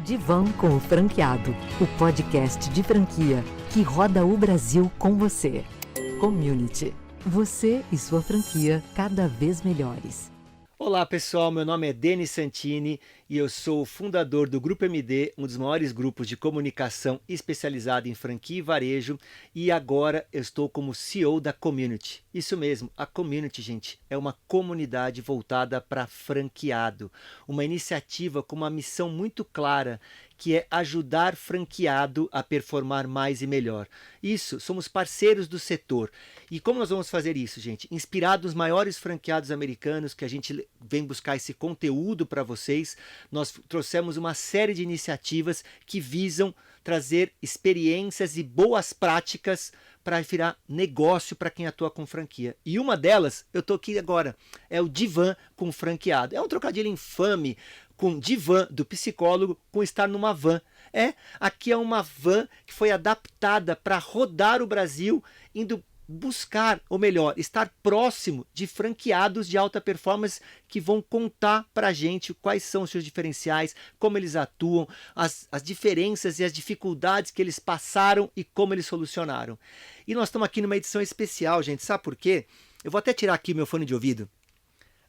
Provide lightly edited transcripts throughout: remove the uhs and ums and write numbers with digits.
Divã com o Franqueado, o podcast de franquia que roda o Brasil com você. Community, você e sua franquia cada vez melhores. Olá pessoal, meu nome é Denis Santini e eu sou o fundador do Grupo MD, um dos maiores grupos de comunicação especializado em franquia e varejo, e agora eu estou como CEO da Community. Isso mesmo, a Community, gente, é uma comunidade voltada para franqueado, uma iniciativa com uma missão muito clara, que é ajudar franqueado a performar mais e melhor. Isso, somos parceiros do setor. E como nós vamos fazer isso, gente? Inspirado nos maiores franqueados americanos, que a gente vem buscar esse conteúdo para vocês, nós trouxemos uma série de iniciativas que visam trazer experiências e boas práticas para virar negócio para quem atua com franquia. E uma delas, eu estou aqui agora, é o Divã com franqueado. É um trocadilho infame com divã do psicólogo com estar numa van. Aqui é uma van que foi adaptada para rodar o Brasil, indo buscar, ou melhor, estar próximo de franqueados de alta performance que vão contar para a gente quais são os seus diferenciais, como eles atuam, as diferenças e as dificuldades que eles passaram e como eles solucionaram. E nós estamos aqui numa edição especial, gente, sabe por quê? Eu vou até tirar aqui meu fone de ouvido.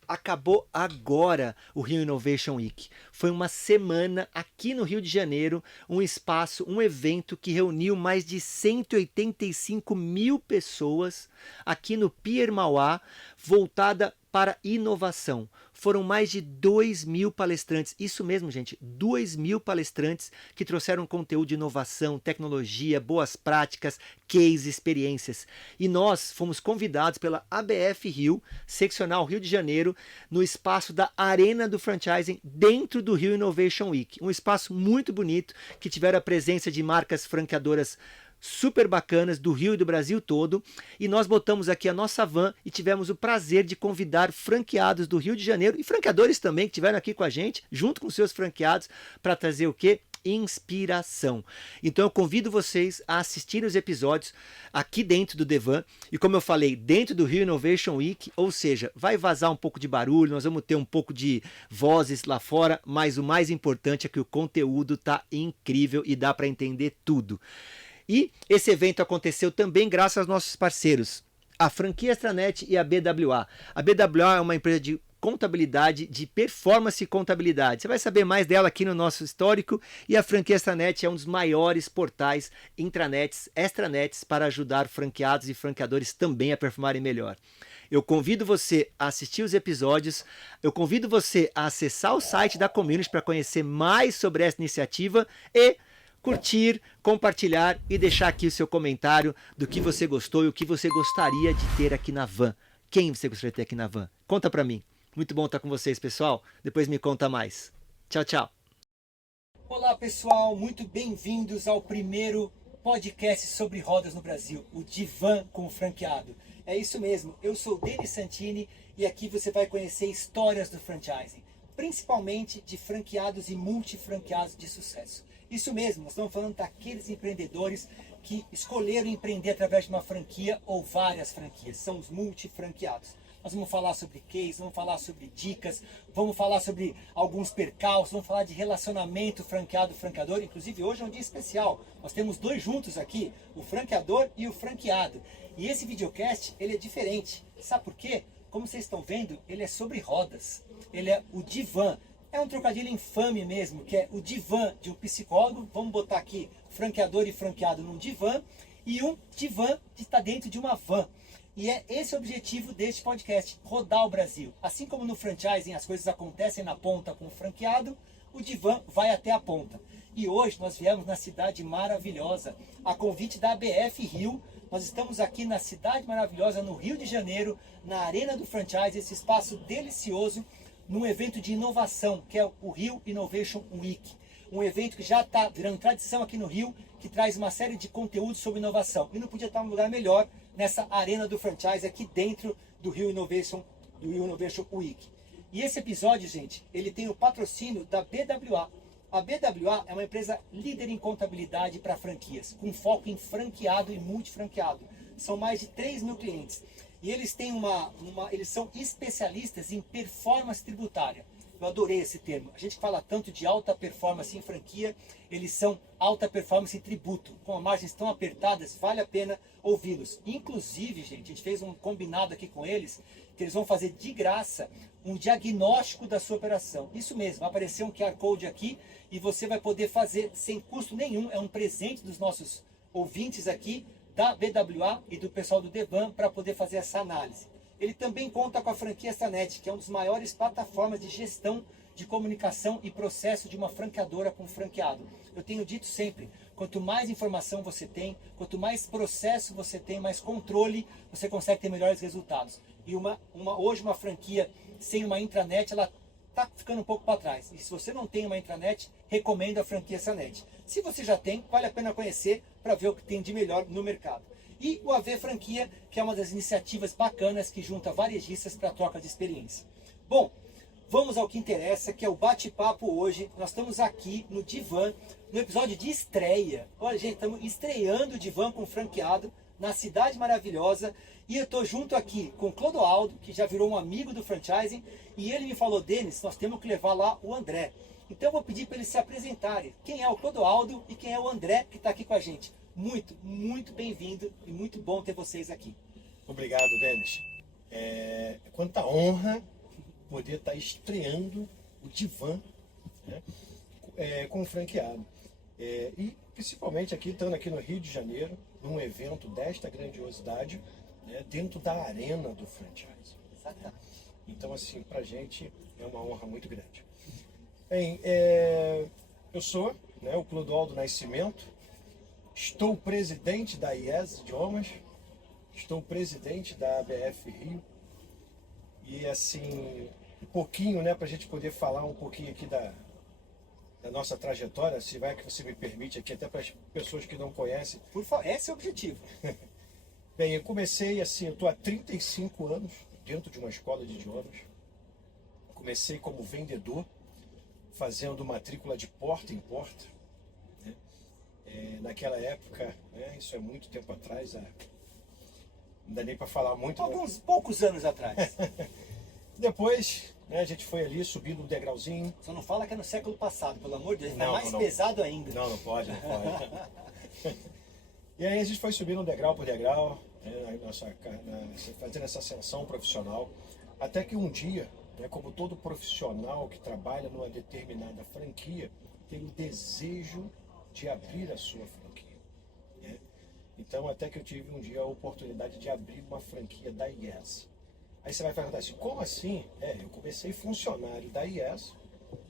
Acabou agora o Rio Innovation Week. Foi uma semana aqui no Rio de Janeiro, um espaço, um evento que reuniu mais de 185 mil pessoas aqui no Pier Mauá, voltada para inovação. Foram mais de 2.000 palestrantes, isso mesmo, gente, 2.000 palestrantes que trouxeram conteúdo de inovação, tecnologia, boas práticas, case, experiências. E nós fomos convidados pela ABF Rio, seccional Rio de Janeiro, no espaço da Arena do Franchising, dentro do Rio Innovation Week. Um espaço muito bonito, que tiveram a presença de marcas franqueadoras super bacanas do Rio e do Brasil todo, e nós botamos aqui a nossa van e tivemos o prazer de convidar franqueados do Rio de Janeiro e franqueadores também que estiveram aqui com a gente, junto com seus franqueados, para trazer o quê? Inspiração. Então eu convido vocês a assistirem os episódios aqui dentro do Devan, e como eu falei, dentro do Rio Innovation Week, ou seja, vai vazar um pouco de barulho, nós vamos ter um pouco de vozes lá fora, mas o mais importante é que o conteúdo tá incrível e dá para entender tudo. E esse evento aconteceu também graças aos nossos parceiros, a Franquia Extranet e a BWA. A BWA é uma empresa de contabilidade, de performance e contabilidade. Você vai saber mais dela aqui no nosso histórico. E a Franquia Extranet é um dos maiores portais intranets, extranets, para ajudar franqueados e franqueadores também a performarem melhor. Eu convido você a assistir os episódios, eu convido você a acessar o site da Community para conhecer mais sobre essa iniciativa e curtir, compartilhar e deixar aqui o seu comentário do que você gostou e o que você gostaria de ter aqui na van. Quem você gostaria de ter aqui na van? Conta pra mim. Muito bom estar com vocês, pessoal. Depois me conta mais. Tchau, tchau. Olá, pessoal. Muito bem-vindos ao primeiro podcast sobre rodas no Brasil, o Divã com o Franqueado. É isso mesmo. Eu sou o Denis Santini e aqui você vai conhecer histórias do franchising, principalmente de franqueados e multifranqueados de sucesso. Isso mesmo, nós estamos falando daqueles empreendedores que escolheram empreender através de uma franquia ou várias franquias, são os multifranqueados. Nós vamos falar sobre case, vamos falar sobre dicas, vamos falar sobre alguns percalços, vamos falar de relacionamento franqueado-franqueador. Inclusive hoje é um dia especial, nós temos dois juntos aqui, o franqueador e o franqueado. E esse videocast, ele é diferente, sabe por quê? Como vocês estão vendo, ele é sobre rodas, ele é o divã. É um trocadilho infame mesmo, que é o divã de um psicólogo. Vamos botar aqui franqueador e franqueado num divã, e um divã que está dentro de uma van. E é esse o objetivo deste podcast, rodar o Brasil. Assim como no franchising as coisas acontecem na ponta com o franqueado, o divã vai até a ponta. E hoje nós viemos na cidade maravilhosa, a convite da ABF Rio. Nós estamos aqui na cidade maravilhosa, no Rio de Janeiro, na Arena do Franchise, esse espaço delicioso, num evento de inovação, que é o Rio Innovation Week. Um evento que já está virando tradição aqui no Rio, que traz uma série de conteúdos sobre inovação. E não podia estar um lugar melhor nessa Arena do Franchise, aqui dentro do Rio Innovation Week. E esse episódio, gente, ele tem o patrocínio da BWA. A BWA é uma empresa líder em contabilidade para franquias, com foco em franqueado e multifranqueado. São mais de 3.000 clientes. E eles têm eles são especialistas em performance tributária. Eu adorei esse termo. A gente fala tanto de alta performance em franquia, eles são alta performance em tributo. Com as margens tão apertadas, vale a pena ouvi-los. Inclusive, gente, a gente fez um combinado aqui com eles, que eles vão fazer de graça um diagnóstico da sua operação. Isso mesmo, vai aparecer um QR Code aqui e você vai poder fazer sem custo nenhum. É um presente dos nossos ouvintes aqui, da BWA e do pessoal do Devan, para poder fazer essa análise. Ele também conta com a franquia Extranet, que é uma das maiores plataformas de gestão de comunicação e processo de uma franqueadora com franqueado. Eu tenho dito sempre, quanto mais informação você tem, quanto mais processo você tem, mais controle, você consegue ter melhores resultados. E hoje uma franquia sem uma intranet, ela está ficando um pouco para trás. E se você não tem uma intranet, recomendo a franquia Extranet. Se você já tem, vale a pena conhecer para ver o que tem de melhor no mercado. E o AV Franquia, que é uma das iniciativas bacanas que junta varejistas para troca de experiência. Bom, vamos ao que interessa, que é o bate-papo hoje. Nós estamos aqui no Divan, no episódio de estreia. Olha, gente, estamos estreando o Divan com franqueado na Cidade Maravilhosa. E eu estou junto aqui com o Clodoaldo, que já virou um amigo do franchising. E ele me falou, Denis, nós temos que levar lá o André. Então eu vou pedir para eles se apresentarem. Quem é o Clodoaldo e quem é o André que está aqui com a gente. Muito, muito bem-vindo e muito bom ter vocês aqui. Obrigado, Denis. Quanta honra poder estar estreando o Divan, né, com o franqueado. E principalmente aqui, estando aqui no Rio de Janeiro, num evento desta grandiosidade, né, dentro da arena do franchise. Exatamente. Então, assim, pra gente é uma honra muito grande. Bem, eu sou, né, o Clodoaldo Nascimento. Estou presidente da IES Idiomas, estou presidente da ABF Rio e assim, um pouquinho, né, para a gente poder falar um pouquinho aqui da nossa trajetória, se vai que você me permite aqui, até para as pessoas que não conhecem. Por favor, esse é o objetivo. Bem, eu comecei assim, eu estou há 35 anos dentro de uma escola de idiomas, comecei como vendedor, fazendo matrícula de porta em porta. Naquela época, né, isso é muito tempo atrás, não dá nem para falar muito. Alguns poucos anos atrás. Depois, né, a gente foi ali subindo um degrauzinho. Só não fala que é no século passado, pelo amor de Deus, é Não, mais não. pesado ainda. Não pode, não pode. E aí a gente foi subindo um degrau por degrau, né, fazendo essa ascensão profissional, até que um dia, né, como todo profissional que trabalha numa determinada franquia, tem o desejo de abrir a sua franquia, né? Então até que eu tive um dia a oportunidade de abrir uma franquia da IES. Aí você vai perguntar assim, como assim? Eu comecei funcionário da IES,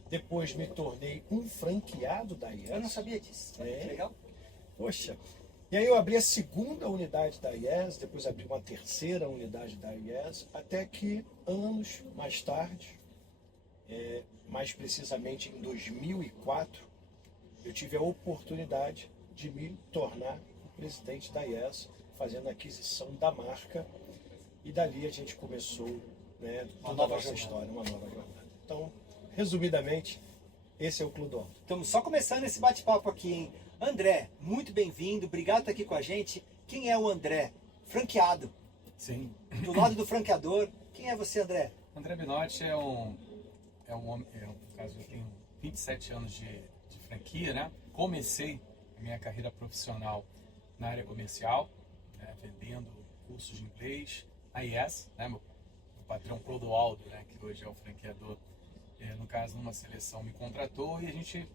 depois me tornei um franqueado da IES. Eu não sabia disso. Que legal. Poxa, e aí eu abri a segunda unidade da IES, depois abri uma terceira unidade da IES, até que anos mais tarde, mais precisamente em 2004, eu tive a oportunidade de me tornar o presidente da IES, fazendo a aquisição da marca, e dali a gente começou, né, toda a nossa história, uma nova jornada. Então, resumidamente, esse é o Clodoaldo. Estamos só começando esse bate-papo aqui, hein? André, muito bem-vindo, obrigado por estar aqui com a gente. Quem é o André? Franqueado. Sim. Do lado do franqueador, quem é você, André? André Binotti é um homem, no caso eu tenho 27 anos de franquia, né? Comecei a minha carreira profissional na área comercial, né, vendendo cursos de inglês, na IES, né, meu patrão Clodoaldo, né, que hoje é o franqueador, no caso numa seleção me contratou e a gente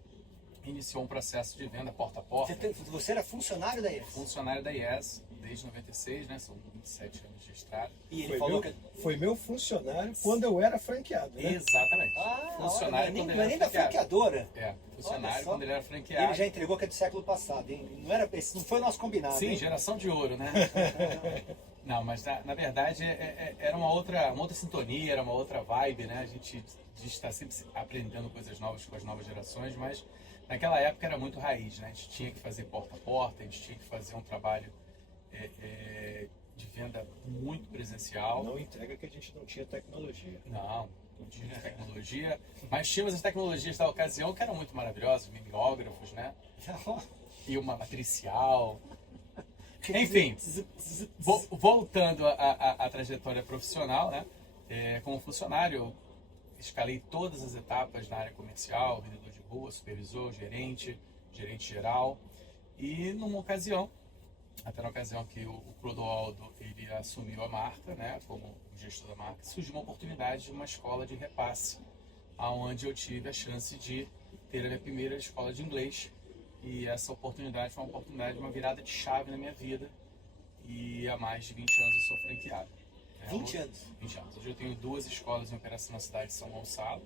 iniciou um processo de venda porta a porta. Você era funcionário da IES? Funcionário da IES desde 96, né, são 27 anos de estrada. E ele falou que... Foi meu funcionário quando eu era franqueado, né? Exatamente. Funcionário quando não ele é nem era da franqueadora. Funcionário quando ele era franqueado. Ele já entregou que é do século passado, hein? Não foi o nosso combinado, Sim, hein? geração de ouro, né? Não, mas na verdade era uma outra sintonia, era uma outra vibe, né? A gente está sempre aprendendo coisas novas com as novas gerações, mas naquela época era muito raiz, né? A gente tinha que fazer porta a porta, a gente tinha que fazer um trabalho de venda muito presencial. Não entrega que a gente não tinha tecnologia. Não tinha tecnologia, mas tínhamos as tecnologias da ocasião que eram muito maravilhosas, mimeógrafos, né? E uma matricial. Enfim, voltando à trajetória profissional, né? Como funcionário, eu escalei todas as etapas na área comercial, vendedor de rua, supervisor, gerente, gerente geral. E numa ocasião, até na ocasião que o Clodoaldo ele assumiu a marca, né, como gestor da marca, surgiu uma oportunidade de uma escola de repasse, onde eu tive a chance de ter a minha primeira escola de inglês. E essa oportunidade foi uma oportunidade, uma virada de chave na minha vida. E há mais de 20 anos eu sou franqueado. 20 anos? 20 anos. Hoje eu tenho 2 escolas em operação na cidade de São Gonçalo.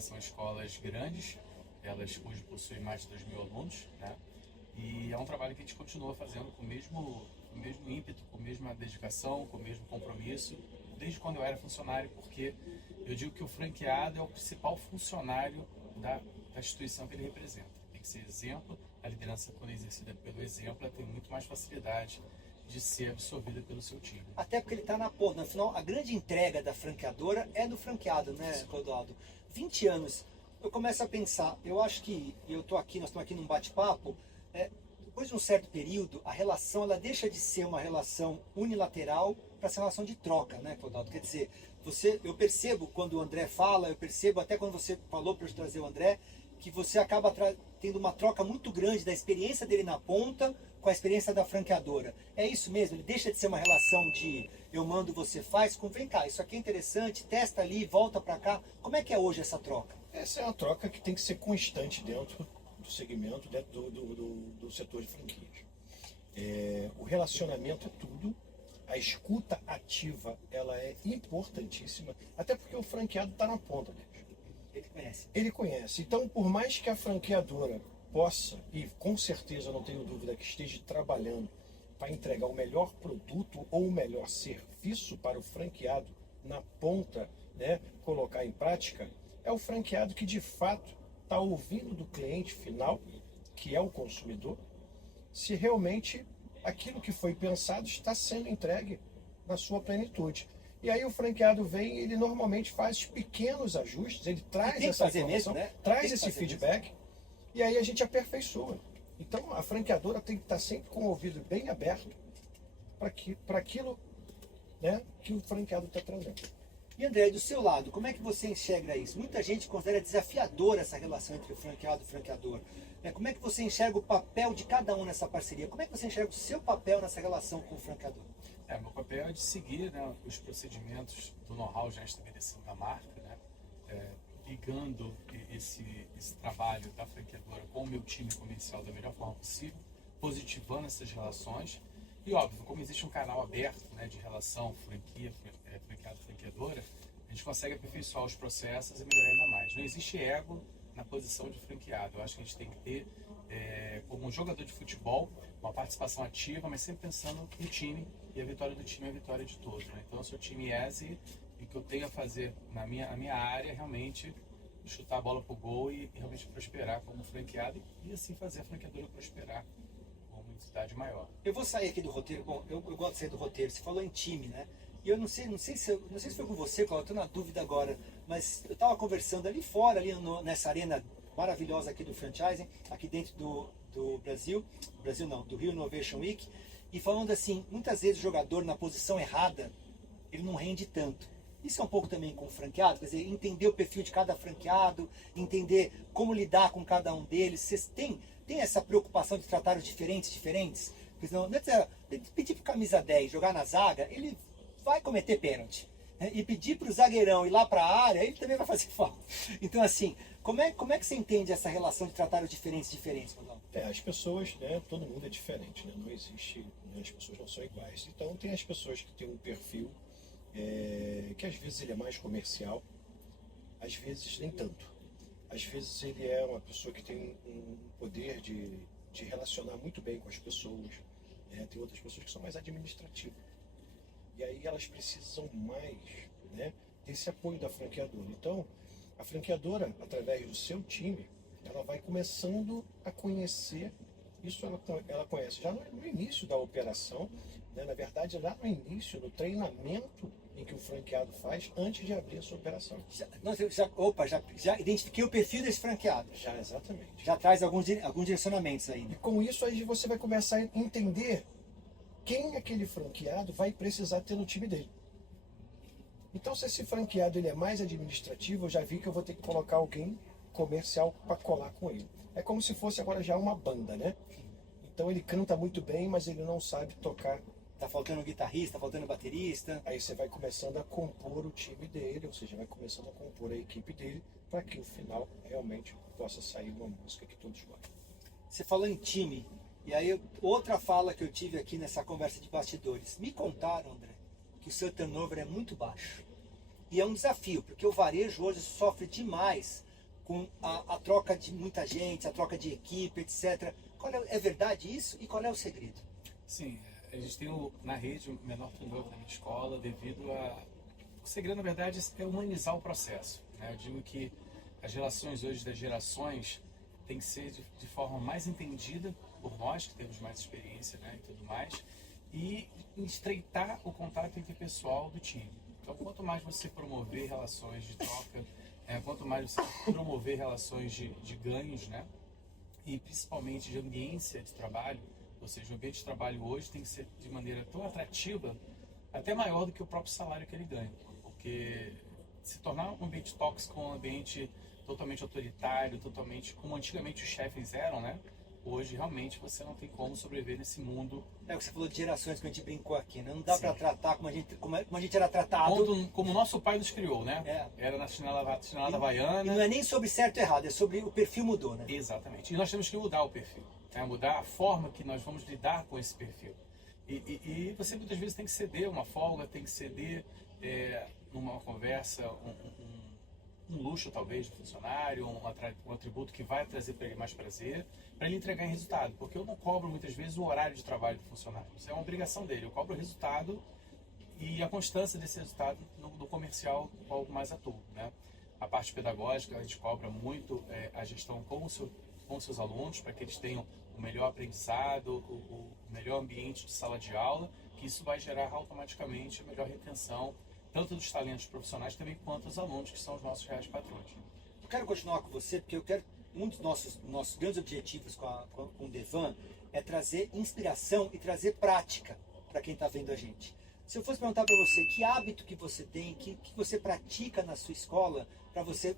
São escolas grandes, elas hoje possuem mais de 2.000 alunos, né? E é um trabalho que a gente continua fazendo com o mesmo ímpeto, com a mesma dedicação, com o mesmo compromisso, desde quando eu era funcionário, porque eu digo que o franqueado é o principal funcionário da instituição que ele representa. Tem que ser exemplo, a liderança quando é exercida pelo exemplo, ela tem muito mais facilidade de ser absorvida pelo seu time. Até porque ele está na ponta. No final, a grande entrega da franqueadora é do franqueado, né, Clodoaldo? 20 anos. Eu começo a pensar, eu acho que, nós estamos aqui num bate-papo, depois de um certo período, a relação ela deixa de ser uma relação unilateral para ser uma relação de troca, né, Clodoaldo? Quer dizer, eu percebo quando o André fala, eu percebo até quando você falou para eu trazer o André, que você acaba tendo uma troca muito grande da experiência dele na ponta com a experiência da franqueadora. É isso mesmo? Ele deixa de ser uma relação de eu mando, você faz, com vem cá, isso aqui é interessante, testa ali, volta para cá. Como é que é hoje essa troca? Essa é uma troca que tem que ser constante dentro do segmento, dentro do setor de franquias. O relacionamento é tudo, a escuta ativa ela é importantíssima, até porque o franqueado está na ponta dele. Ele conhece. Ele conhece. Então, por mais que a franqueadora possa, e com certeza não tenho dúvida que esteja trabalhando para entregar o melhor produto ou o melhor serviço para o franqueado na ponta, né, colocar em prática, é o franqueado que de fato está ouvindo do cliente final, que é o consumidor, se realmente aquilo que foi pensado está sendo entregue na sua plenitude. E aí o franqueado vem, ele normalmente faz pequenos ajustes, ele traz essa informação, mesmo, né? traz esse feedback, e aí a gente aperfeiçoa. Então a franqueadora tem que estar sempre com o ouvido bem aberto para aquilo, né, que o franqueado está trazendo. E André, do seu lado, como é que você enxerga isso? Muita gente considera desafiadora essa relação entre o franqueado e o franqueador. Como é que você enxerga o papel de cada um nessa parceria? Como é que você enxerga o seu papel nessa relação com o franqueador? Meu papel é de seguir, né, os procedimentos do know-how já estabelecido na marca, né, ligando esse trabalho da franqueadora com o meu time comercial da melhor forma possível, positivando essas relações. E óbvio, como existe um canal aberto, né, de relação franqueado-franqueadora, a gente consegue aperfeiçoar os processos e melhorar ainda mais. Não existe ego na posição de franqueado. Eu acho que a gente tem que ter, como um jogador de futebol, uma participação ativa, mas sempre pensando no time, e a vitória do time é a vitória de todos, né? Então eu sou time ESE, e o que eu tenho a fazer na minha área é realmente chutar a bola pro gol e realmente prosperar como franqueado e assim fazer a franqueadora prosperar como entidade maior. Eu vou sair aqui do roteiro. Bom, eu gosto de sair do roteiro. Você falou em time, né? E eu não sei se foi com você, Cláudio, eu tô na dúvida agora, mas eu estava conversando ali fora, nessa arena maravilhosa aqui do franchising, aqui dentro do do Rio Innovation Week, e falando assim, muitas vezes o jogador na posição errada, ele não rende tanto. Isso é um pouco também com o franqueado, quer dizer, entender o perfil de cada franqueado, entender como lidar com cada um deles. Vocês têm essa preocupação de tratar os diferentes? Porque senão, não é pedir para o camisa 10 jogar na zaga, ele vai cometer pênalti. E pedir para o zagueirão ir lá para a área, ele também vai fazer falta. Então, assim, como é que você entende essa relação de tratar os diferentes, Rodolfo? As pessoas, né, todo mundo é diferente, né? Não existe, né, as pessoas não são iguais. Então, tem as pessoas que têm um perfil que às vezes ele é mais comercial, às vezes nem tanto. Às vezes ele é uma pessoa que tem um poder de relacionar muito bem com as pessoas. Tem outras pessoas que são mais administrativas. E aí elas precisam mais, né, desse apoio da franqueadora. Então, a franqueadora, através do seu time, ela vai começando a conhecer, isso ela conhece já no início da operação, né, na verdade lá no início, no treinamento em que o franqueado faz antes de abrir a sua operação. Já identifiquei o perfil desse franqueado. Já, exatamente. Já traz alguns direcionamentos aí. E com isso aí você vai começar a entender quem aquele franqueado vai precisar ter no time dele. Então, se esse franqueado ele é mais administrativo, eu já vi que eu vou ter que colocar alguém comercial para colar com ele. É como se fosse agora já uma banda, né? Então ele canta muito bem, mas ele não sabe tocar. Tá faltando guitarrista, tá faltando baterista. Aí você vai começando a compor o time dele, ou seja, vai começando a compor a equipe dele, para que no final realmente possa sair uma música que todos gostem. Você falou em time, e aí outra fala que eu tive aqui nessa conversa de bastidores. Me contaram, André, que o seu turnover é muito baixo. E é um desafio, porque o varejo hoje sofre demais com a troca de muita gente, a troca de equipe, etc. É verdade isso? E qual é o segredo? Sim, a gente tem na rede o menor turnover da minha escola devido a... O segredo, na verdade, é humanizar o processo, né? Eu digo que as relações hoje das gerações têm que ser de forma mais entendida por nós, que temos mais experiência, né, e tudo mais, e estreitar o contato interpessoal do time. Então, quanto mais você promover relações de troca, quanto mais você promover relações de ganhos, né, e principalmente de ambiência de trabalho, ou seja, o ambiente de trabalho hoje tem que ser de maneira tão atrativa, até maior do que o próprio salário que ele ganha. Porque se tornar um ambiente tóxico, um ambiente totalmente autoritário, totalmente como antigamente os chefes eram, né? Hoje realmente você não tem como sobreviver nesse mundo. É o que você falou de gerações que a gente brincou aqui, né? Não dá para tratar como a gente era tratado. Como nosso pai nos criou, né? Era na chinela havaiana. E não é nem sobre certo e errado, é sobre o perfil mudou, né? Exatamente. E nós temos que mudar o perfil, né? Mudar a forma que nós vamos lidar com esse perfil. E você muitas vezes tem que ceder uma folga, tem que ceder numa conversa um luxo talvez do funcionário, um atributo que vai trazer para ele mais prazer, para ele entregar em resultado, porque eu não cobro muitas vezes o horário de trabalho do funcionário, isso é uma obrigação dele, eu cobro o resultado e a constância desse resultado no comercial com algo mais atuo, né? A parte pedagógica a gente cobra muito a gestão com os seus alunos, para que eles tenham o melhor aprendizado, o melhor ambiente de sala de aula, que isso vai gerar automaticamente a melhor retenção tanto dos talentos profissionais também quanto dos alunos, que são os nossos reais patrões. Eu quero continuar com você, porque um dos nossos grandes objetivos com o Devan é trazer inspiração e trazer prática para quem está vendo a gente. Se eu fosse perguntar para você que hábito que você tem, que você pratica na sua escola, para você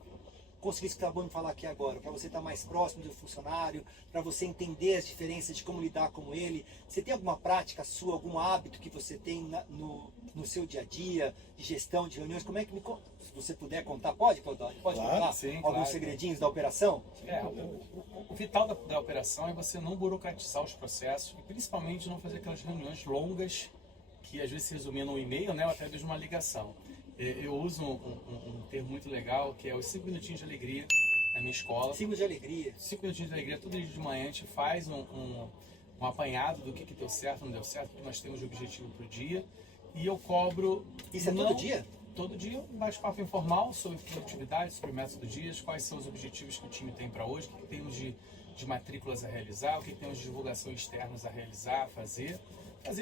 conseguir isso que acabou de falar aqui agora, para você estar mais próximo do funcionário, para você entender as diferenças de como lidar com ele, você tem alguma prática sua, algum hábito que você tem no seu dia a dia, de gestão, de reuniões? Como é que se você puder contar, pode contar sim, alguns segredinhos da operação? O vital da operação é você não burocratizar os processos e principalmente não fazer aquelas reuniões longas que às vezes se resumem num e-mail, né, ou até mesmo uma ligação. Eu uso um termo muito legal, que é os 5 minutinhos de alegria na minha escola. 5 de alegria. 5 minutinhos de alegria, todo dia de manhã a gente faz um apanhado do que deu certo, não deu certo, o que nós temos de objetivo para o dia. E eu cobro... Isso é todo dia? Todo dia, um bate-papo informal sobre produtividade, sobre método do dia, quais são os objetivos que o time tem para hoje, o que temos de matrículas a realizar, o que temos de divulgação externas a realizar, fazer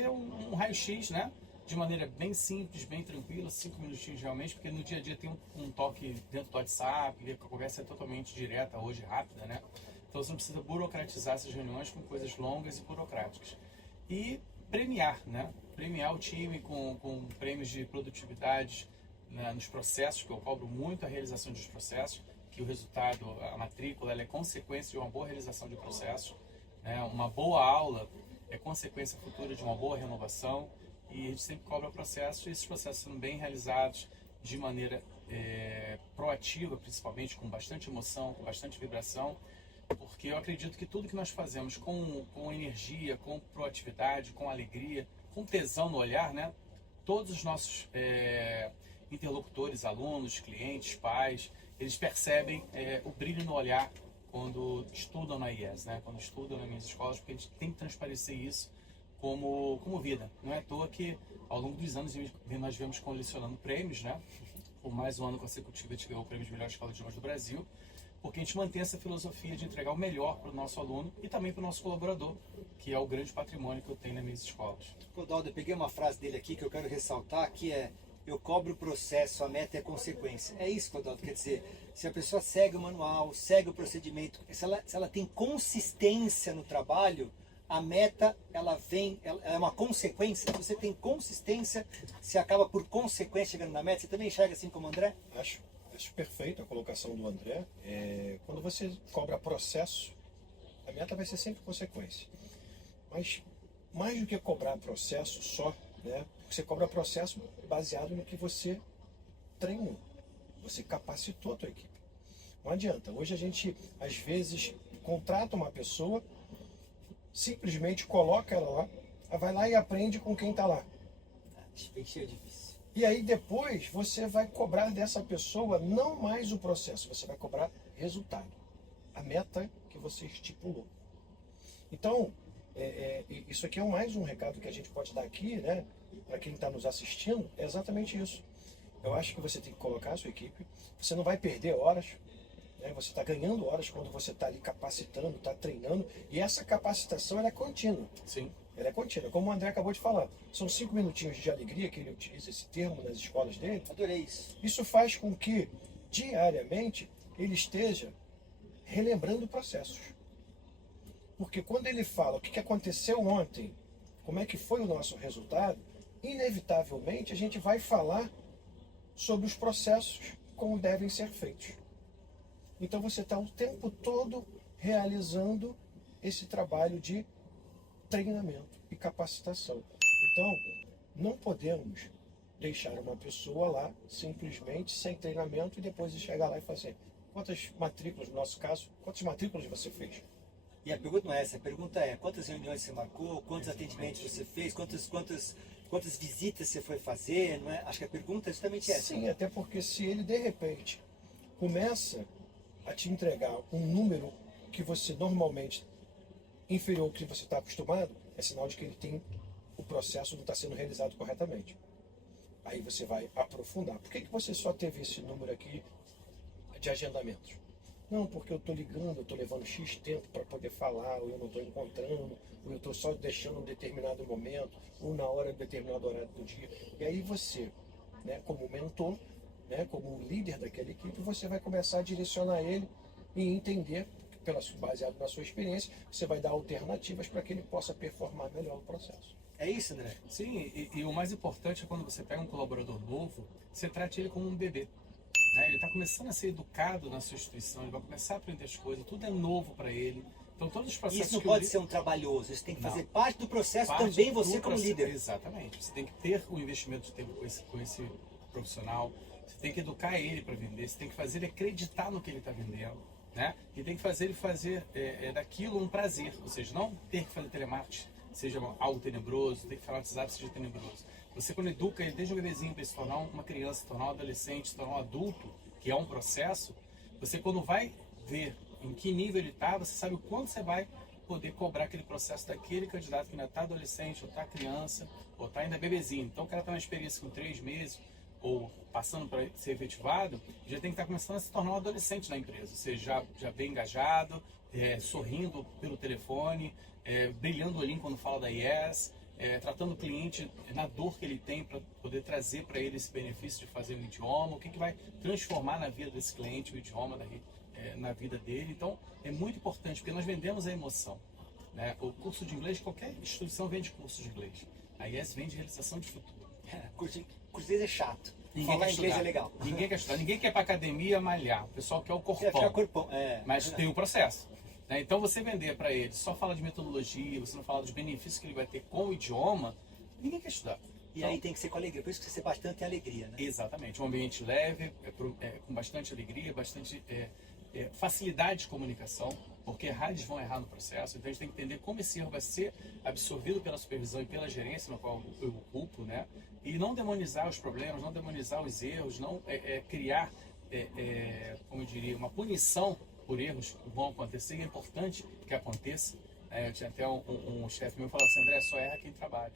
um raio-x, né? De maneira bem simples, bem tranquila, 5 minutinhos realmente, porque no dia a dia tem um toque dentro do WhatsApp, a conversa é totalmente direta hoje, rápida, né? Então você não precisa burocratizar essas reuniões com coisas longas e burocráticas. E premiar, né? Premiar o time com prêmios de produtividade, né, nos processos, que eu cobro muito a realização dos processos, que o resultado, a matrícula, ela é consequência de uma boa realização de processos, né? Uma boa aula é consequência futura de uma boa renovação, e a gente sempre cobra processos, e esses processos sendo bem realizados de maneira proativa, principalmente com bastante emoção, com bastante vibração, porque eu acredito que tudo que nós fazemos com energia, com proatividade, com alegria, com tesão no olhar, né? Todos os nossos interlocutores, alunos, clientes, pais, eles percebem o brilho no olhar quando estudam na IES, né? Quando estudam nas minhas escolas, porque a gente tem que transparecer isso como vida. Não é à toa que ao longo dos anos nós viemos colecionando prêmios, né? Por mais um ano consecutivo a gente ganhou o prêmio de melhor escola de idiomas do Brasil, porque a gente mantém essa filosofia de entregar o melhor para o nosso aluno e também para o nosso colaborador, que é o grande patrimônio que eu tenho nas minhas escolas. Clodoaldo, eu peguei uma frase dele aqui que eu quero ressaltar, que é: eu cobro o processo, a meta é consequência. É isso, Clodoaldo, quer dizer, se a pessoa segue o manual, segue o procedimento, se ela tem consistência no trabalho, a meta, ela vem, ela é uma consequência. Se você tem consistência, você acaba por consequência chegando na meta. Você também enxerga assim como o André? Acho perfeito a colocação do André. Quando você cobra processo, a meta vai ser sempre consequência. Mas mais do que cobrar processo só, né? Você cobra processo baseado no que você treinou. Você capacitou a tua equipe. Não adianta. Hoje a gente, às vezes, contrata uma pessoa, simplesmente coloca ela lá, ela vai lá e aprende com quem está lá. Difícil. E aí depois você vai cobrar dessa pessoa não mais o processo, você vai cobrar resultado. A meta que você estipulou. Então, isso aqui é mais um recado que a gente pode dar aqui, né? Para quem está nos assistindo, é exatamente isso. Eu acho que você tem que colocar a sua equipe, você não vai perder horas, né? Você está ganhando horas quando você está ali capacitando, está treinando, e essa capacitação ela é contínua. Sim. Ela é contínua, como o André acabou de falar. São 5 minutinhos de alegria, que ele utiliza esse termo nas escolas dele. Adorei isso. Isso faz com que, diariamente, ele esteja relembrando processos. Porque quando ele fala o que aconteceu ontem, como é que foi o nosso resultado, inevitavelmente a gente vai falar sobre os processos, como devem ser feitos. Então você está o tempo todo realizando esse trabalho de treinamento e capacitação. Então, não podemos deixar uma pessoa lá simplesmente sem treinamento e depois chegar lá e fazer quantas matrículas, no nosso caso, quantas matrículas você fez? E a pergunta não é essa, a pergunta é quantas reuniões você marcou, quantos atendimentos você fez, quantas visitas você foi fazer, não é? Acho que a pergunta é justamente essa. Sim, até porque se ele de repente começa a te entregar um número que você normalmente inferior ao que você está acostumado, é sinal de que ele tem o processo não está sendo realizado corretamente. Aí você vai aprofundar. Por que você só teve esse número aqui de agendamentos? Não, porque eu estou ligando, eu estou levando X tempo para poder falar, ou eu não estou encontrando, ou eu estou só deixando um determinado momento, ou na hora de determinado horário do dia. E aí você, né, como mentor, né, como líder daquela equipe, você vai começar a direcionar ele e entender, baseado na sua experiência, você vai dar alternativas para que ele possa performar melhor o processo. É isso, André? Sim, e o mais importante é quando você pega um colaborador novo, você trate ele como um bebê. Né? Ele está começando a ser educado na sua instituição, ele vai começar a aprender as coisas, tudo é novo para ele. Então todos os processos. Isso não pode ser um trabalhoso, isso tem que fazer parte do processo também você como líder. Exatamente. Você tem que ter o investimento de tempo com esse profissional, você tem que educar ele para vender, você tem que fazer ele acreditar no que ele está vendendo. Né? E tem que fazer ele fazer daquilo um prazer, ou seja, não ter que fazer telemarketing seja algo tenebroso, ter que falar WhatsApp seja tenebroso. Você quando educa ele desde um bebezinho para se tornar uma criança, se tornar um adolescente, se tornar um adulto, que é um processo, você quando vai ver em que nível ele está, você sabe o quanto você vai poder cobrar aquele processo daquele candidato que ainda está adolescente, ou está criança, ou está ainda bebezinho. Então o cara está na experiência com 3 meses, ou passando para ser efetivado, já tem que estar começando a se tornar um adolescente na empresa, ou seja, já bem engajado, sorrindo pelo telefone, brilhando o olhinho quando fala da Yes, tratando o cliente na dor que ele tem para poder trazer para ele esse benefício de fazer um idioma, o que vai transformar na vida desse cliente o idioma na vida dele. Então é muito importante, porque nós vendemos a emoção. Né? O curso de inglês, qualquer instituição vende curso de inglês. A Yes vende realização de futuro. Curso de inglês é chato. Ninguém Falar quer inglês estudar. é legal. Ninguém quer estudar. Ninguém quer ir para academia malhar. O pessoal quer o Quer ficar corpão. corpão. Mas tem o processo. Né? Então você vender para ele, só fala de metodologia, você não fala dos benefícios que ele vai ter com o idioma, ninguém quer estudar. E Então, aí tem que ser com alegria. Por isso que você bastante alegria, né? exatamente. Um ambiente leve, com bastante alegria, bastante facilidade de comunicação, porque errados vão errar no processo. Então a gente tem que entender como esse erro vai ser absorvido pela supervisão e pela gerência, no qual eu ocupo, né? E não demonizar os problemas, não demonizar os erros, não criar, como eu diria, uma punição por erros que vão acontecer. E é importante que aconteça. Eu tinha até um chefe meu que falava assim: André, só erra quem trabalha.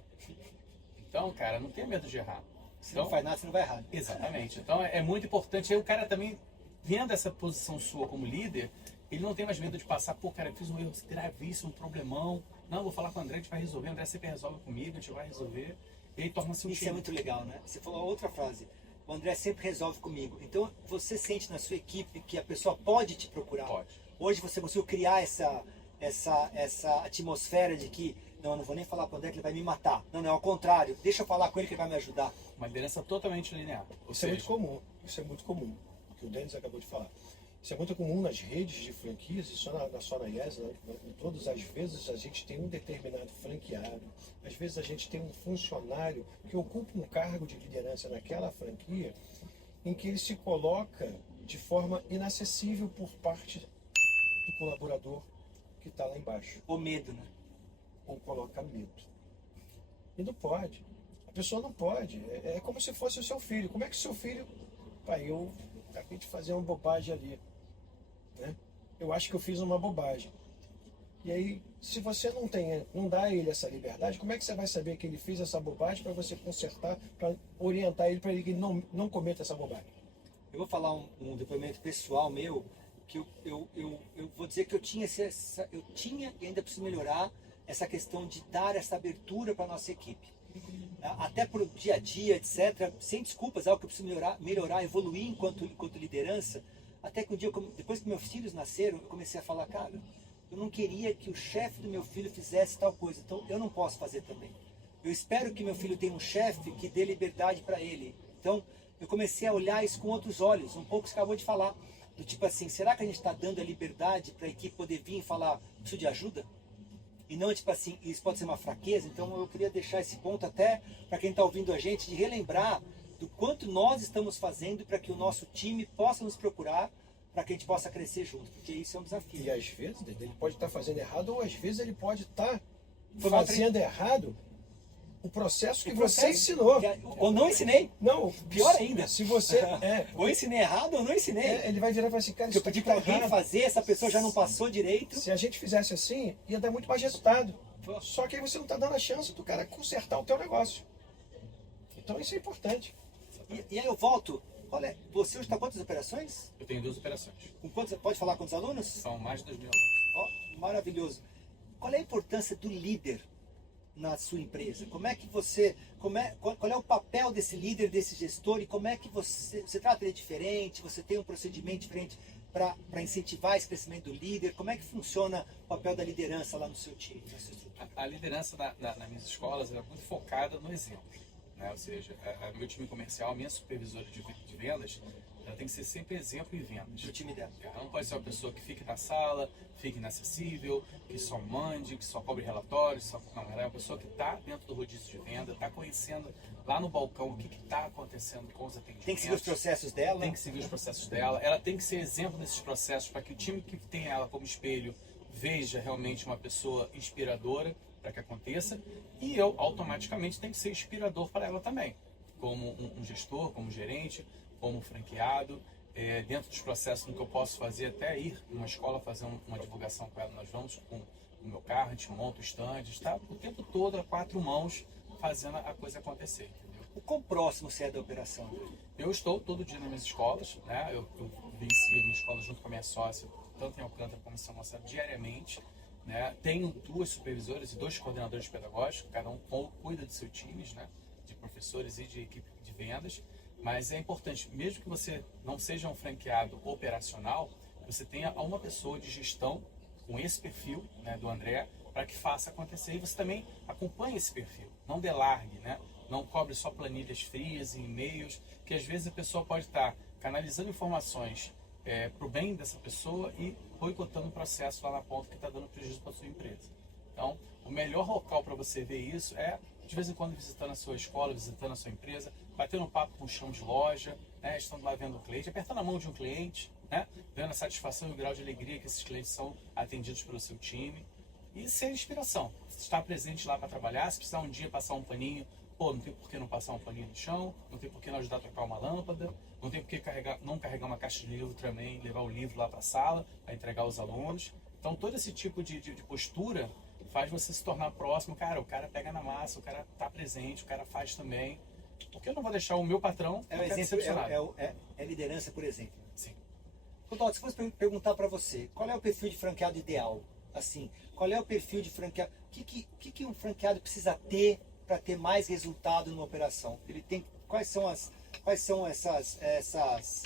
Então, cara, não tenha medo de errar. Se não faz nada, você não vai errar. Exatamente. Então é muito importante. Aí o cara também, vendo essa posição sua como líder, ele não tem mais medo de passar, pô, cara, eu fiz um erro gravíssimo, um problemão. Não, vou falar com o André, a gente vai resolver. O André sempre resolve comigo, a gente vai resolver. E aí torna-se um Isso time. é muito legal, né? Você falou outra frase. O André sempre resolve comigo. Então, você sente na sua equipe que a pessoa pode te procurar. Pode. Hoje você conseguiu criar essa atmosfera de que não, eu não vou nem falar para o André que ele vai me matar. Não, não, ao contrário, deixa eu falar com ele que ele vai me ajudar. Uma liderança totalmente linear. Ou Isso é muito seja, comum, isso é muito comum, o que o Denis acabou de falar. Isso é muito comum nas redes de franquias, isso não é só na IES, né? Todas as vezes a gente tem um determinado franqueado, às vezes a gente tem um funcionário que ocupa um cargo de liderança naquela franquia, em que ele se coloca de forma inacessível por parte do colaborador que está lá embaixo. O medo, né? Ou coloca medo. E não pode. A pessoa não pode. É como se fosse o seu filho. Como é que o seu filho... Pai, eu acabei de fazer uma bobagem ali. Né? Eu acho que eu fiz uma bobagem. E aí, se você não dá a ele essa liberdade, como é que você vai saber que ele fez essa bobagem para você consertar, para orientar ele para que ele não cometa essa bobagem? Eu vou falar um depoimento pessoal meu, que eu vou dizer que eu tinha e ainda preciso melhorar essa questão de dar essa abertura para a nossa equipe. Até para o dia a dia, etc. Sem desculpas, é algo que eu preciso melhorar, evoluir enquanto liderança. Até que um dia, depois que meus filhos nasceram, eu comecei a falar, cara, eu não queria que o chefe do meu filho fizesse tal coisa, então eu não posso fazer também. Eu espero que meu filho tenha um chefe que dê liberdade para ele. Então, eu comecei a olhar isso com outros olhos, um pouco que você acabou de falar. Do tipo assim, será que a gente está dando a liberdade para a equipe poder vir e falar, preciso de ajuda? E não, tipo assim, isso pode ser uma fraqueza. Então eu queria deixar esse ponto até para quem está ouvindo a gente, de relembrar do quanto nós estamos fazendo para que o nosso time possa nos procurar, para que a gente possa crescer junto, porque isso é um desafio. E às vezes ele pode estar fazendo errado, ou às vezes ele pode estar fazendo errado o processo que você ensinou. Ou não ensinei. Não, pior ainda. Se você... ou ensinei errado ou não ensinei. Ele vai virar e falar assim, cara, eu pedi para alguém fazer, essa pessoa já não passou direito. Se a gente fizesse assim, ia dar muito mais resultado. Só que aí você não está dando a chance do cara consertar o teu negócio. Então isso é importante. E aí eu volto. Olha, você hoje está com quantas operações? eu tenho 2 operações. Com quantos, pode falar quantos alunos? São mais de 2.000 alunos. Oh, maravilhoso. Qual é a importância do líder na sua empresa? Como é que você, qual é o papel desse líder, desse gestor, e como é que você trata ele diferente, você tem um procedimento diferente para incentivar esse crescimento do líder? Como é que funciona o papel da liderança lá no seu time, na sua estrutura? A liderança nas minhas escolas era muito focada no exemplo, né? Ou seja, meu time comercial, minha supervisora de vendas, ela tem que ser sempre exemplo em vendas. Do time dela. Ela não pode ser uma pessoa que fique na sala, fique inacessível, que só mande, que só cobre relatórios. Não, ela é uma pessoa que está dentro do rodízio de venda, está conhecendo lá no balcão o que está acontecendo com os atendimentos. Tem que seguir os processos dela. Tem que seguir os processos dela. Ela tem que ser exemplo nesses processos para que o time que tem ela como espelho veja realmente uma pessoa inspiradora para que aconteça. E eu, automaticamente, tenho que ser inspirador para ela também, como um gestor, como gerente, como franqueado, dentro dos processos no que eu posso fazer, até ir numa escola fazer uma divulgação com ela. Nós vamos com o meu carro, a gente monta o stand, está o tempo todo a 4 mãos fazendo a coisa acontecer, entendeu? O quão próximo você é da operação? Eu estou todo dia nas minhas escolas, né? Eu vencio a minha escola junto com a minha sócia, tanto em Alcântara como em São Gonçalo, diariamente, né? Tenho 2 supervisores e 2 coordenadores pedagógicos, cada um cuida de seus times, né? De professores e de equipe de vendas. Mas é importante, mesmo que você não seja um franqueado operacional, você tenha uma pessoa de gestão com esse perfil, né, do André, para que faça acontecer. E você também acompanhe esse perfil, não delargue, né? Não cobre só planilhas frias e e-mails, que às vezes a pessoa pode estar canalizando informações para o bem dessa pessoa e boicotando o processo lá na ponta que está dando prejuízo para a sua empresa. Então, o melhor local para você ver isso é, de vez em quando, visitando a sua escola, visitando a sua empresa, batendo um papo com o chão de loja, né, estando lá vendo o cliente, apertando a mão de um cliente, né, vendo a satisfação e o grau de alegria que esses clientes são atendidos pelo seu time. E ser inspiração, estar presente lá para trabalhar. Se precisar um dia passar um paninho, não tem por que não passar um paninho no chão, não tem por que não ajudar a trocar uma lâmpada, não tem por que não carregar uma caixa de livro também, levar o livro lá para a sala, para entregar aos alunos. Então todo esse tipo de postura faz você se tornar próximo. Cara, o cara pega na massa, o cara está presente, o cara faz também. Porque eu não vou deixar o meu patrão é liderança, por exemplo. Sim. Clodoaldo, se fosse perguntar para você, qual é o perfil de franqueado ideal? Assim, qual é o perfil de franqueado? O que um franqueado precisa ter para ter mais resultado numa operação? Ele tem, quais são essas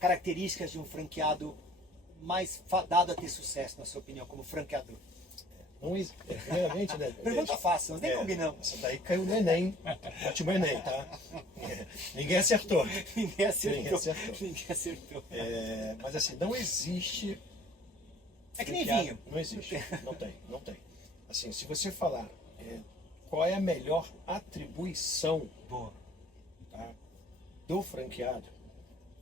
características de um franqueado mais fadado a ter sucesso, na sua opinião, como franqueador? Primeiramente, né? Pergunta fácil, nós nem combinamos. Essa daí caiu no Enem, último Enem, tá? Ninguém acertou. Ninguém acertou. Ninguém acertou. Ninguém acertou. Mas assim, não existe. É que nem franqueado. vinho. Não existe. Não tem. Assim, se você falar qual é a melhor atribuição Boa. tá, do franqueado,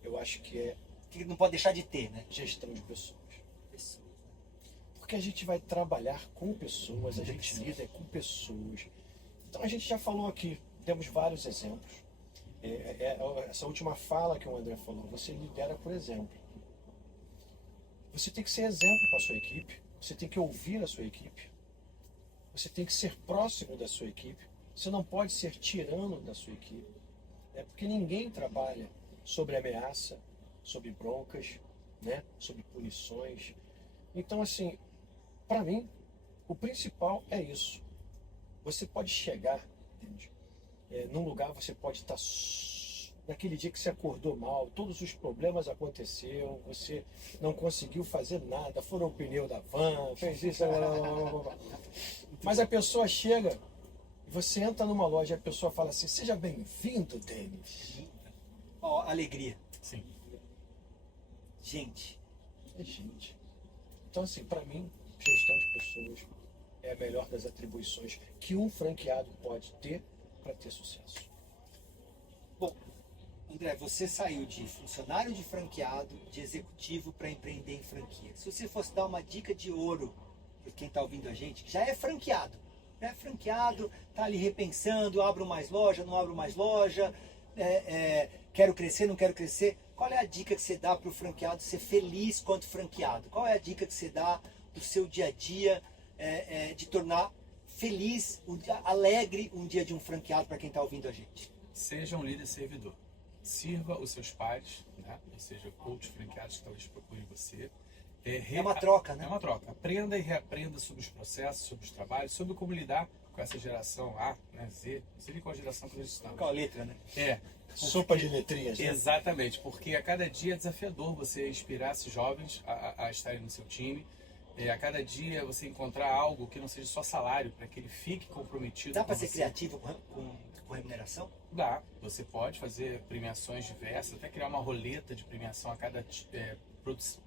eu acho que é Que não pode deixar de ter, né? gestão de pessoas. Pessoas. Porque a gente vai trabalhar com pessoas, a gente lida com pessoas. Então a gente já falou aqui, temos vários exemplos. Essa última fala que o André falou, você lidera por exemplo. Você tem que ser exemplo para a sua equipe, você tem que ouvir a sua equipe, você tem que ser próximo da sua equipe, você não pode ser tirano da sua equipe, né? Porque ninguém trabalha sobre ameaça, sobre broncas, né? Sobre punições. Então assim, para mim, o principal é isso. Você pode chegar, entende? Num lugar você pode estar naquele dia que você acordou mal, todos os problemas aconteceram, você não conseguiu fazer nada, furou o pneu da van, fez isso, mas a pessoa chega, você entra numa loja e a pessoa fala assim, seja bem-vindo, Denis. Ó, alegria. Sim. Gente. É gente. Então assim, para mim, gestão de pessoas é a melhor das atribuições que um franqueado pode ter para ter sucesso. Bom, André, você saiu de funcionário de franqueado, de executivo para empreender em franquia. Se você fosse dar uma dica de ouro para quem está ouvindo a gente, que já é franqueado, né? Franqueado, está ali repensando, abro mais loja, não abro mais loja, quero crescer, não quero crescer. Qual é a dica que você dá para o franqueado ser feliz quanto franqueado? Qual é a dica que você dá do seu dia a dia de tornar feliz, alegre um dia de um franqueado para quem está ouvindo a gente? Seja um líder servidor. Sirva os seus pares, né? Ou seja, outros franqueados que talvez procurem você. É uma troca, né? É uma troca. Aprenda e reaprenda sobre os processos, sobre os trabalhos, sobre como lidar com essa geração A, né, Z. Não sei nem qual geração que nós estamos. Qual a letra, né? Sopa de letrinhas, né? Exatamente, porque a cada dia é desafiador você inspirar esses jovens a estarem no seu time. A cada dia você encontrar algo que não seja só salário, para que ele fique comprometido. Dá para ser você. criativo com remuneração? Dá. Você pode fazer premiações diversas, até criar uma roleta de premiação a cada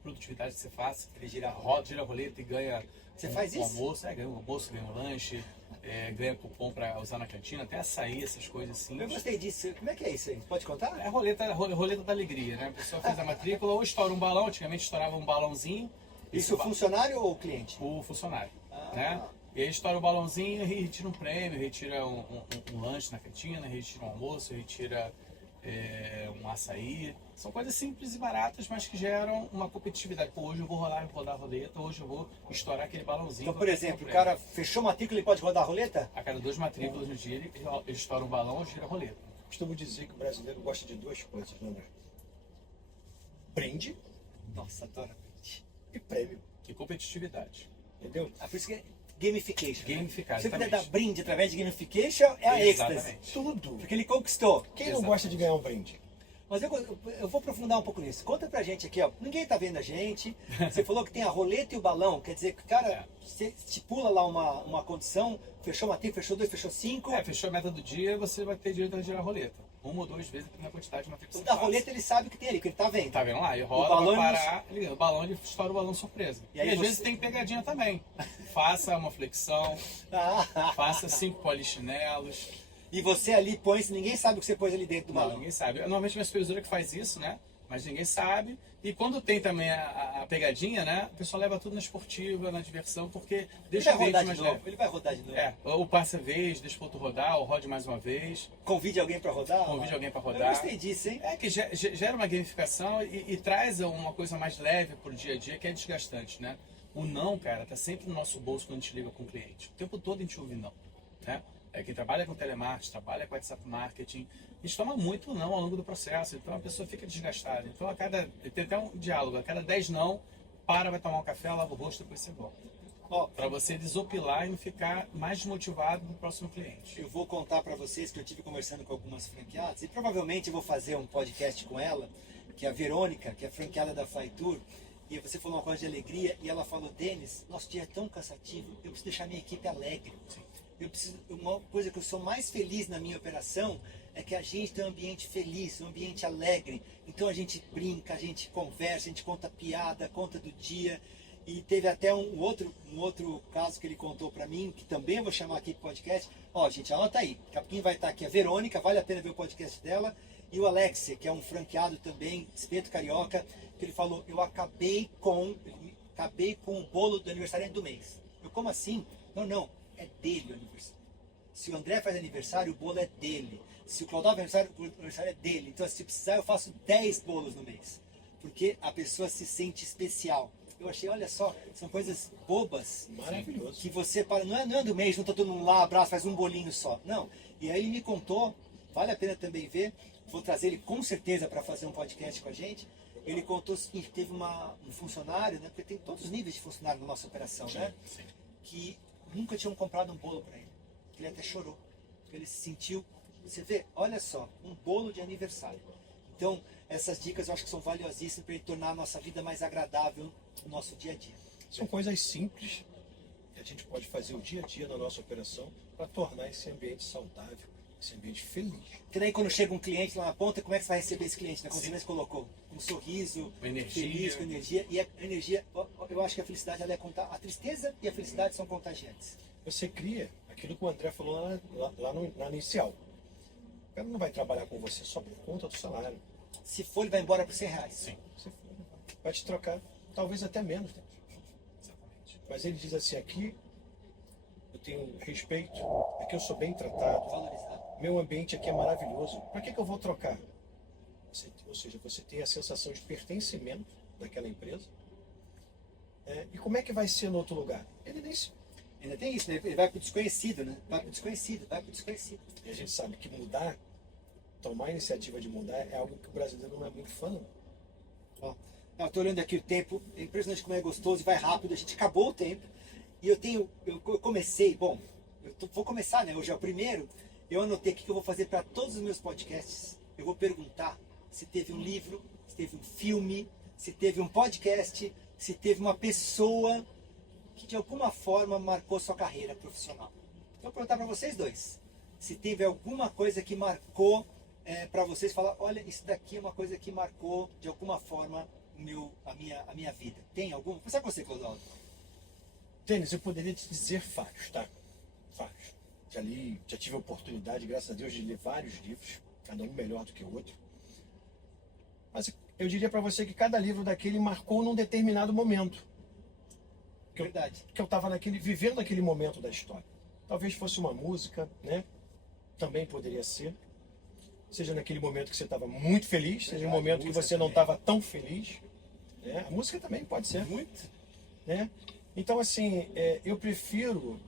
produtividade que você faça. Ele gira gira a roleta e ganha Você faz isso? almoço, ganha um almoço, ganha um lanche, ganha cupom para usar na cantina, até açaí, essas coisas assim. Eu gostei disso. Como é que é isso aí? Pode contar? É a roleta da alegria, né? A pessoa fez a matrícula ou estoura um balão, antigamente estourava um balãozinho. Isso o funcionário ou o cliente? O funcionário, né? E aí estoura o balãozinho e retira um prêmio, retira um lanche na cantina, retira um almoço, retira um açaí. São coisas simples e baratas, mas que geram uma competitividade. Pô, hoje eu vou rodar a roleta, hoje eu vou estourar aquele balãozinho. Então, por exemplo, o cara fechou matrícula e pode rodar a roleta? A cada 2 matrículas no dia, ele estoura um balão ou gira a roleta. Costumo dizer que o brasileiro gosta de duas coisas, né, André? Brinde Nossa, adoro brinde. e prêmio, E competitividade. entendeu? Por isso que é gamification. Gamificar, Se você puder exatamente. dar brinde através de gamification, é a êxtase. Exatamente. Tudo. Porque ele conquistou. Quem não gosta de ganhar um brinde? Mas eu vou aprofundar um pouco nisso. Conta pra gente aqui, ó. Ninguém tá vendo a gente. Você falou que tem a roleta e o balão. Quer dizer que, cara, você estipula lá uma condição, fechou matrícula, fechou 2, fechou 5. Fechou a meta do dia, você vai ter direito a girar a roleta. 1 ou 2 vezes na quantidade de matrícula. O da roleta ele sabe o que tem ali, que ele tá vendo. Tá vendo lá? E roda, balão vai parar, o balão ele estoura o balão surpresa. E E, aí às você- vezes tem pegadinha também. Faça uma flexão, faça 5 polichinelos. E você ali põe, ninguém sabe o que você pôs ali dentro do Não, balão. ninguém sabe. Normalmente minha supervisora que faz isso, né? Mas ninguém sabe. E quando tem também a pegadinha, né? O pessoal leva tudo na esportiva, na diversão, porque Ele deixa vai o ambiente rodar de mais novo. leve. Ele vai rodar de novo. Ou passa a vez, deixa o outro rodar, ou rode mais uma vez. Convide alguém pra rodar. Convide alguém pra Eu rodar. gostei disso, hein? Que gera uma gamificação e traz uma coisa mais leve pro dia a dia, que é desgastante, né? O não, cara, tá sempre no nosso bolso quando a gente liga com o cliente. O tempo todo a gente ouve não, né? Quem trabalha com telemarketing, trabalha com WhatsApp Marketing, a gente toma muito não ao longo do processo, então a pessoa fica desgastada. Então tem até um diálogo, a cada 10 não, vai tomar um café, lava o rosto, depois você volta. Ó, Para você desopilar e não ficar mais desmotivado no próximo cliente. eu vou contar pra vocês que eu tive conversando com algumas franqueadas e provavelmente eu vou fazer um podcast com ela, que é a Verônica, que é franqueada da Flytour, e você falou uma coisa de alegria, e ela falou, Denis, nosso dia é tão cansativo, eu preciso deixar minha equipe alegre. Uma coisa que eu sou mais feliz na minha operação é que a gente tem um ambiente feliz, um ambiente alegre. Então a gente brinca, a gente conversa, a gente conta piada, conta do dia. E teve até um outro caso que ele contou para mim, que também eu vou chamar aqui pro podcast. Ó, gente, anota aí. Daqui a pouquinho vai estar aqui a Verônica, vale a pena ver o podcast dela. E o Alexia, que é um franqueado também, espeto carioca, que ele falou, eu acabei com o bolo do aniversário do mês. Eu, como assim? Não, é dele o aniversário. Se o André faz aniversário, o bolo é dele. Se o Claudão faz aniversário, o aniversário é dele. Então, se precisar, eu faço 10 bolos no mês. Porque a pessoa se sente especial. Eu achei, olha só, são coisas bobas. Maravilhoso. Que você para, não é do mês, não tá todo mundo lá, abraço, faz um bolinho só. Não. E aí ele me contou, vale a pena também ver, vou trazer ele com certeza para fazer um podcast com a gente. Ele contou o seguinte, teve um funcionário, né, porque tem todos os níveis de funcionário na nossa operação, né? Que nunca tinham comprado um bolo para ele. Ele até chorou. Ele se sentiu, você vê, olha só, um bolo de aniversário. Então, essas dicas eu acho que são valiosíssimas para ele tornar a nossa vida mais agradável no nosso dia a dia. São coisas simples que a gente pode fazer o dia a dia na nossa operação para tornar esse ambiente saudável, esse ambiente feliz. Porque daí quando chega um cliente lá na ponta, como é que você vai receber esse cliente? Né? Como você mesmo colocou, com um sorriso, Com energia. feliz, com energia. E a energia, eu acho que a felicidade, ela é a tristeza e a felicidade são contagiantes. Você cria aquilo que o André falou na inicial. O cara não vai trabalhar com você só por conta do salário. Se for, ele vai embora por R$100. Sim, Se for, vai te trocar, talvez até menos. Né? exatamente. Mas ele diz assim, aqui eu tenho respeito, aqui eu sou bem tratado, Valorizar. meu ambiente aqui é maravilhoso. Para que eu vou trocar? Ou seja, você tem a sensação de pertencimento daquela empresa. E como é que vai ser no outro lugar? Ele nem se... Ainda tem isso, né? Ele vai pro desconhecido, né? Vai pro desconhecido. E a gente sabe que mudar, tomar a iniciativa de mudar é algo que o brasileiro não é muito fã. Ó, eu tô olhando aqui o tempo, é impressionante como é gostoso e vai rápido, a gente acabou o tempo. E eu comecei, vou começar, né? Hoje é o primeiro, eu anotei aqui que eu vou fazer para todos os meus podcasts. Eu vou perguntar se teve um livro, se teve um filme, se teve um podcast, se teve uma pessoa que de alguma forma marcou sua carreira profissional. Então, vou perguntar para vocês dois, se teve alguma coisa que marcou para vocês, falar, olha, isso daqui é uma coisa que marcou de alguma forma a minha vida. Tem algum? Vou começar com você, Clodoaldo. Denis, eu poderia te dizer vários, tá? Vários. Já tive a oportunidade, graças a Deus, de ler vários livros, cada um melhor do que o outro. Mas eu diria para você que cada livro daquele marcou num determinado momento. Verdade. Que eu estava vivendo aquele momento da história. Talvez fosse uma música, né? Também poderia ser. Seja naquele momento que você estava muito feliz, seja um momento que você não estava tão feliz. Né? A música também pode ser. Muito. Né? Então, assim, eu prefiro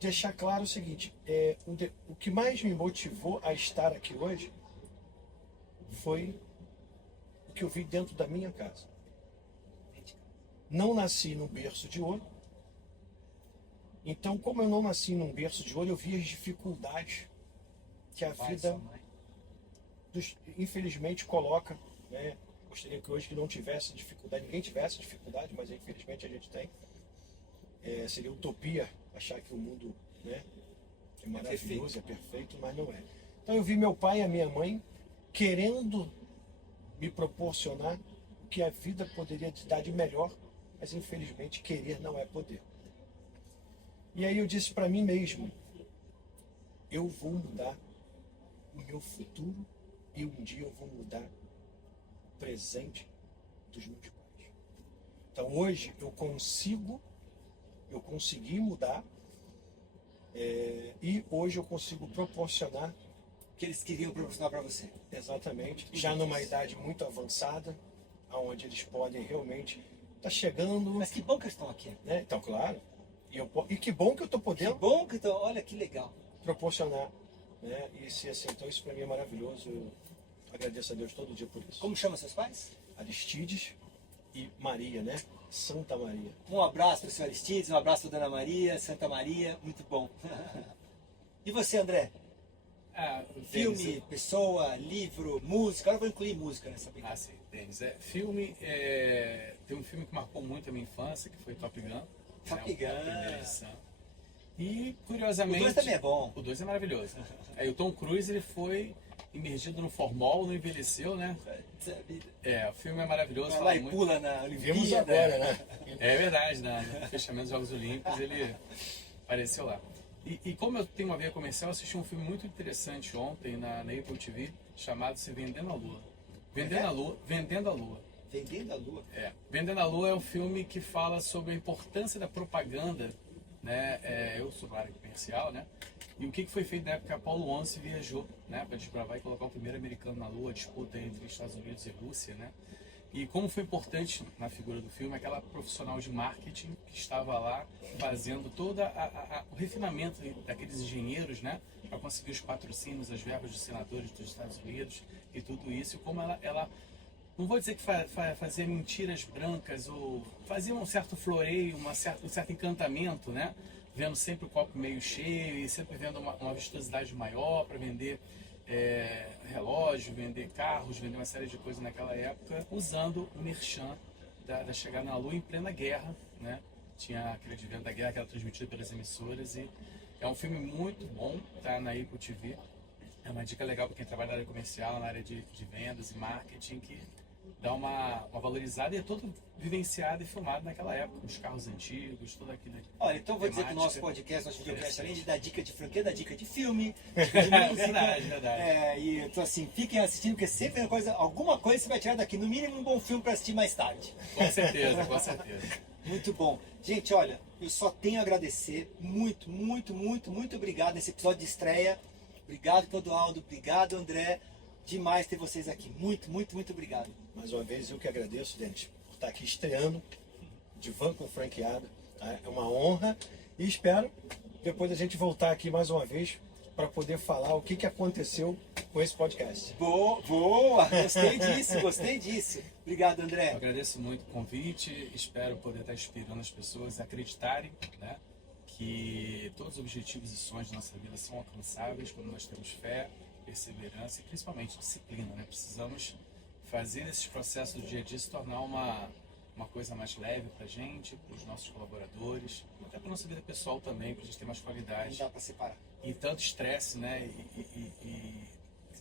deixar claro o seguinte, o que mais me motivou a estar aqui hoje foi o que eu vi dentro da minha casa. Não nasci num berço de ouro. Então, como eu não nasci num berço de ouro, eu vi as dificuldades que a vida, infelizmente, coloca. Né? Gostaria que hoje não tivesse dificuldade, ninguém tivesse dificuldade, mas infelizmente a gente tem. Seria utopia achar que o mundo, né, é maravilhoso, é perfeito, mas não é. Então eu vi meu pai e a minha mãe querendo me proporcionar o que a vida poderia te dar de melhor, mas infelizmente querer não é poder. E aí eu disse para mim mesmo, eu vou mudar o meu futuro e um dia eu vou mudar o presente dos meus pais. Então hoje eu consegui mudar e hoje eu consigo proporcionar O que eles queriam proporcionar para você. exatamente, já numa idade muito avançada, onde eles podem realmente estar chegando. Mas que bom que eles estão aqui. Né? Então, claro. E que bom que eu estou Que podendo bom que estão. Olha que legal. proporcionar. Né? E se assim, então isso para mim é maravilhoso. Eu agradeço a Deus todo dia por isso. Como chama seus pais? Aristides e Maria, né? Santa Maria. Um abraço para o senhor Aristides, um abraço para a Dona Maria, Santa Maria, muito bom. E você, André? Filme, pessoa, livro, música. Agora eu vou incluir música nessa brincadeira. Sim. Denis, filme, tem um filme que marcou muito a minha infância, que foi Top Gun. Top Gun. A primeira edição. E, curiosamente... O 2 também é bom. O 2 é maravilhoso. Aí o Tom Cruise, ele foi imergido no formol, não envelheceu, né? O filme é maravilhoso. Vai lá e pula na Olimpíada. Vimos agora, né? É verdade, no fechamento dos Jogos Olímpicos ele apareceu lá. E como eu tenho uma veia comercial, eu assisti um filme muito interessante ontem na Apple TV, chamado-se Vendendo a Lua. Vendendo a Lua. Vendendo a Lua. Vendendo a Lua é um filme que fala sobre a importância da propaganda, né? Eu sou da área comercial, né? E o que foi feito na época que Apollo 11 viajou, né? Para desbravar e colocar o primeiro americano na Lua, a disputa entre Estados Unidos e Rússia, né? E como foi importante na figura do filme aquela profissional de marketing que estava lá fazendo todo o refinamento daqueles engenheiros, né, para conseguir os patrocínios, as verbas dos senadores dos Estados Unidos e tudo isso, e como ela não vou dizer que fazia mentiras brancas ou fazia um certo floreio, um certo encantamento, né, vendo sempre o copo meio cheio e sempre vendo uma vistosidade maior para vender relógio, vender carros, vender uma série de coisas naquela época, usando o merchan da chegada na Lua em plena guerra, né? Tinha aquele advento da guerra que era transmitido pelas emissoras e é um filme muito bom, tá na Apple TV. É uma dica legal para quem trabalha na área comercial, na área de vendas e marketing, que dá uma valorizada e é todo vivenciado e filmado naquela época, os carros antigos, tudo aquilo. Olha, então vou dizer que o nosso podcast, nosso videocast, além de dar dica de franquia, dá dica de filme, dica de música. Verdade. E então assim, fiquem assistindo, porque sempre alguma coisa você vai tirar daqui, no mínimo um bom filme para assistir mais tarde. Com certeza, com certeza. Muito bom. Gente, olha, eu só tenho a agradecer, muito, muito, muito, muito obrigado nesse episódio de estreia. Obrigado, Clodoaldo, obrigado, André. Demais ter vocês aqui. Muito, muito, muito obrigado. Mais uma vez, eu que agradeço, Denis, por estar aqui estreando Divan com Franqueado. Tá? É uma honra e espero depois a gente voltar aqui mais uma vez para poder falar o que aconteceu com esse podcast. Boa! Gostei disso. Obrigado, André. Eu agradeço muito o convite, espero poder estar inspirando as pessoas a acreditarem, né, que todos os objetivos e sonhos da nossa vida são alcançáveis quando nós temos fé, perseverança e principalmente disciplina, né? Precisamos fazer esses processos do dia a dia se tornar uma coisa mais leve para a gente, para os nossos colaboradores, até para a nossa vida pessoal também, para a gente ter mais qualidade. Não dá para separar. E tanto estresse, né? E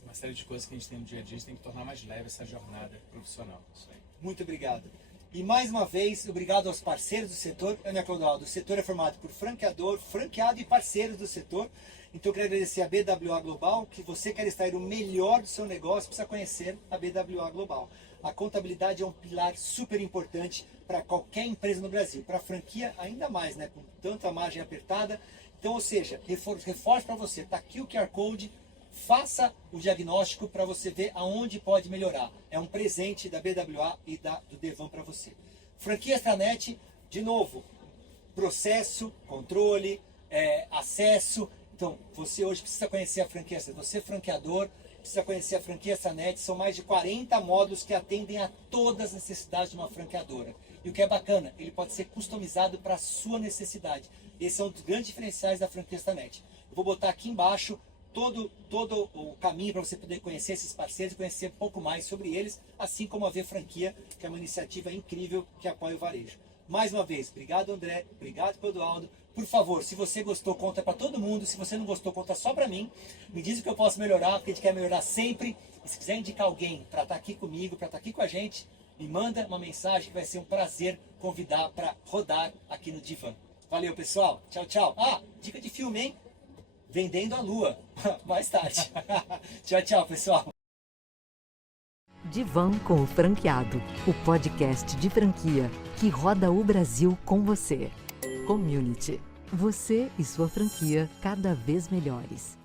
uma série de coisas que a gente tem no dia a dia, a gente tem que tornar mais leve essa jornada profissional. Isso aí. Muito obrigado. E mais uma vez, obrigado aos parceiros do setor. Ana Clodoaldo, o setor é formado por franqueador, franqueado e parceiros do setor. Então eu quero agradecer a BWA Global, que você quer extrair o melhor do seu negócio, precisa conhecer a BWA Global. A contabilidade é um pilar super importante para qualquer empresa no Brasil. Para a franquia, ainda mais, né? Com tanta margem apertada. Então, ou seja, reforço para você, está aqui o QR Code, faça o diagnóstico para você ver aonde pode melhorar. É um presente da BWA e do Devan para você. Franquia Extranet, de novo, processo, controle, acesso. Então, você hoje precisa conhecer a franquia, você franqueador, precisa conhecer a franquia Extranet. São mais de 40 módulos que atendem a todas as necessidades de uma franqueadora. E o que é bacana, ele pode ser customizado para a sua necessidade. Esse é um dos grandes diferenciais da franquia Extranet. Eu vou botar aqui embaixo todo o caminho para você poder conhecer esses parceiros e conhecer um pouco mais sobre eles, assim como a V Franquia, que é uma iniciativa incrível que apoia o varejo. Mais uma vez, obrigado, André, obrigado, Clodoaldo. Por favor, se você gostou, conta para todo mundo. Se você não gostou, conta só para mim. Me diz o que eu posso melhorar, porque a gente quer melhorar sempre. E se quiser indicar alguém para estar aqui comigo, para estar aqui com a gente, me manda uma mensagem que vai ser um prazer convidar para rodar aqui no Divan. Valeu, pessoal. Tchau, tchau. Dica de filme, hein? Vendendo a Lua. Mais tarde. Tchau, tchau, pessoal. Divan com o Franqueado, o podcast de franquia que roda o Brasil com você. Community. Você e sua franquia cada vez melhores.